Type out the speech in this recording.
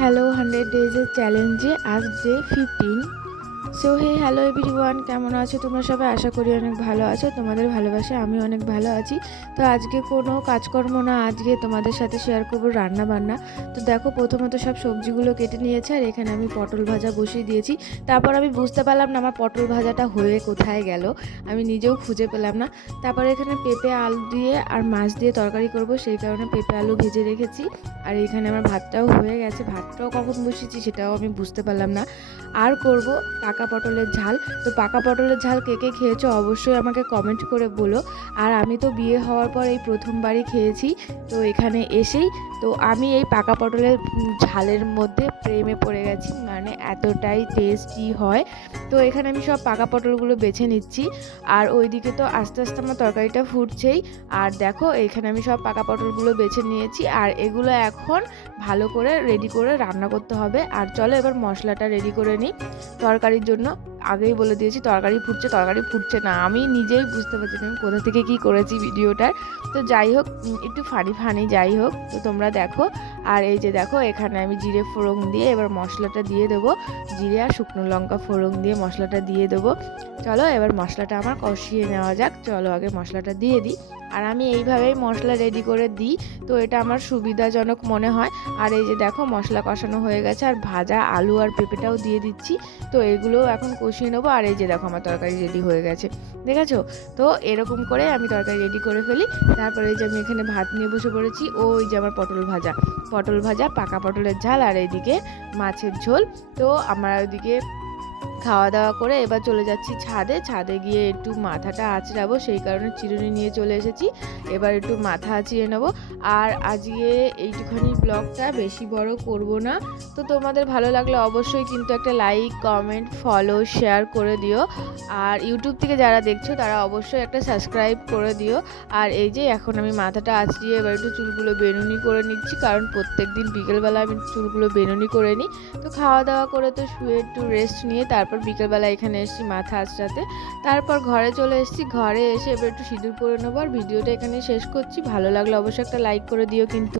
Hello 100 ডেজের চ্যালেঞ্জে আজ day 15। So hello everyone, কেমন আছো তোমরা সবাই? আশা করি অনেক ভালো আছো। তোমাদের ভালোবাসায় আমি অনেক ভালো আছি। তো আজকে কোনো কাজকর্ম না, আজকে তোমাদের সাথে শেয়ার করবো রান্না বান্না। তো দেখো, প্রথমত সব সবজিগুলো কেটে নিয়েছে আর এখানে আমি পটল ভাজা বসিয়ে দিয়েছি। তারপর আমি বুঝতে পারলাম না আমার পটল ভাজাটা হয়ে কোথায় গেল, আমি নিজেও খুঁজে পেলাম না। তারপর এখানে পেঁপে আলু দিয়ে আর মাছ দিয়ে তরকারি করব, সেই কারণে পেঁপে আলু ভেজে রেখেছি। আর এখানে আমার ভাতটাও হয়ে গেছে, ভাতটাও কখন বসিয়েছি সেটাও আমি বুঝতে পারলাম না। আর করব পাকা পটলের ঝাল। তো পাকা পটলের ঝাল কে কে খেয়েছো অবশ্যই আমাকে কমেন্ট করে বলো। আর আমি তো বিয়ে হওয়ার পর এই প্রথমবারই খেয়েছি, তো এখানে এসেই তো আমি এই পাকা পটলের ঝালের মধ্যে প্রেমে পড়ে গেছি, মানে এতটাই টেস্টি হয়। তো এখানে আমি সব পাকা পটলগুলো বেছে নিচ্ছি। আর ওইদিকে তো আস্তে আস্তে আমার তরকারিটা ফুটছেই। আর দেখো, এখানে আমি সব পাকা পটলগুলো বেছে নিয়েছি আর এগুলো এখন ভালো করে রেডি করে রান্না করতে হবে। আর চলো এবার মশলাটা রেডি করে নিই তরকারির জন্য। আগেই বলে দিয়েছি তরকারি ফুটছে না, আমি নিজেই বুঝতে পারছি না আমি কোথা থেকে কি করেছি ভিডিওটার। তো যাই হোক, একটু ফানি যাই হোক, তো তোমরা দেখো। আর এই যে দেখো, এখানে আমি জিরে ফোড়ন দিয়ে এবার মশলাটা দিয়ে দেবো। জিরে আর শুকনো লঙ্কা ফোড়ন দিয়ে মশলাটা দিয়ে দেবো। চলো এবার মশলাটা আমার কষিয়ে নেওয়া যাক। চলো আগে মশলাটা দিয়ে দিই। আর আমি এইভাবেই মশলা রেডি করে দিই, তো এটা আমার সুবিধাজনক মনে হয়। আর এই যে দেখো, মশলা কষানো হয়ে গেছে আর ভাজা আলু আর পেঁপেটাও দিয়ে দিচ্ছি। তো এগুলোও এখন কষিয়ে নেবো। আর এই যে দেখো, আমার তরকারি রেডি হয়ে গেছে, দেখেছো? তো এরকম করে আমি তরকারি রেডি করে ফেলি। তারপরে এই যে আমি এখানে ভাত নিয়ে বসে পড়েছি। ওই যে আমার পটল ভাজা পাকা পটলের ঝাল আর এইদিকে মাছের ঝোল। তো আমার ওইদিকে খাওয়া দাওয়া করে এবার চলে যাচ্ছি ছাদে গিয়ে একটু মাথাটা আঁচড়াবো, সেই কারণে চিরুনি নিয়ে চলে এসেছি। এবার একটু মাথা আঁচিয়ে নেবো। আর আজকে এইটুখানি ব্লগটা বেশি বড় করব না। তো তোমাদের ভালো লাগলে অবশ্যই কিন্তু একটা লাইক কমেন্ট ফলো শেয়ার করে দিও। আর ইউটিউব থেকে যারা দেখছো তারা অবশ্যই একটা সাবস্ক্রাইব করে দিও। আর এই যে এখন আমি মাথাটা আঁচড়িয়ে এবার একটু চুলগুলো বেনুনি করে নিচ্ছি, কারণ প্রত্যেক দিন বিকেলবেলা আমি চুলগুলো বেনুনি করে নিই। তো খাওয়া দাওয়া করে তো শুয়ে একটু রেস্ট নিয়ে তারপর বিকেলবেলা এখানে এসেছি মাথা আঁচড়াতে। তারপর ঘরে চলে এসেছি, ঘরে এসে এবার একটু সিঁদুর পরে নেবো। আর ভিডিওটা এখানে শেষ করছি। ভালো লাগলে অবশ্যই একটা লাইক করে দিও কিন্তু।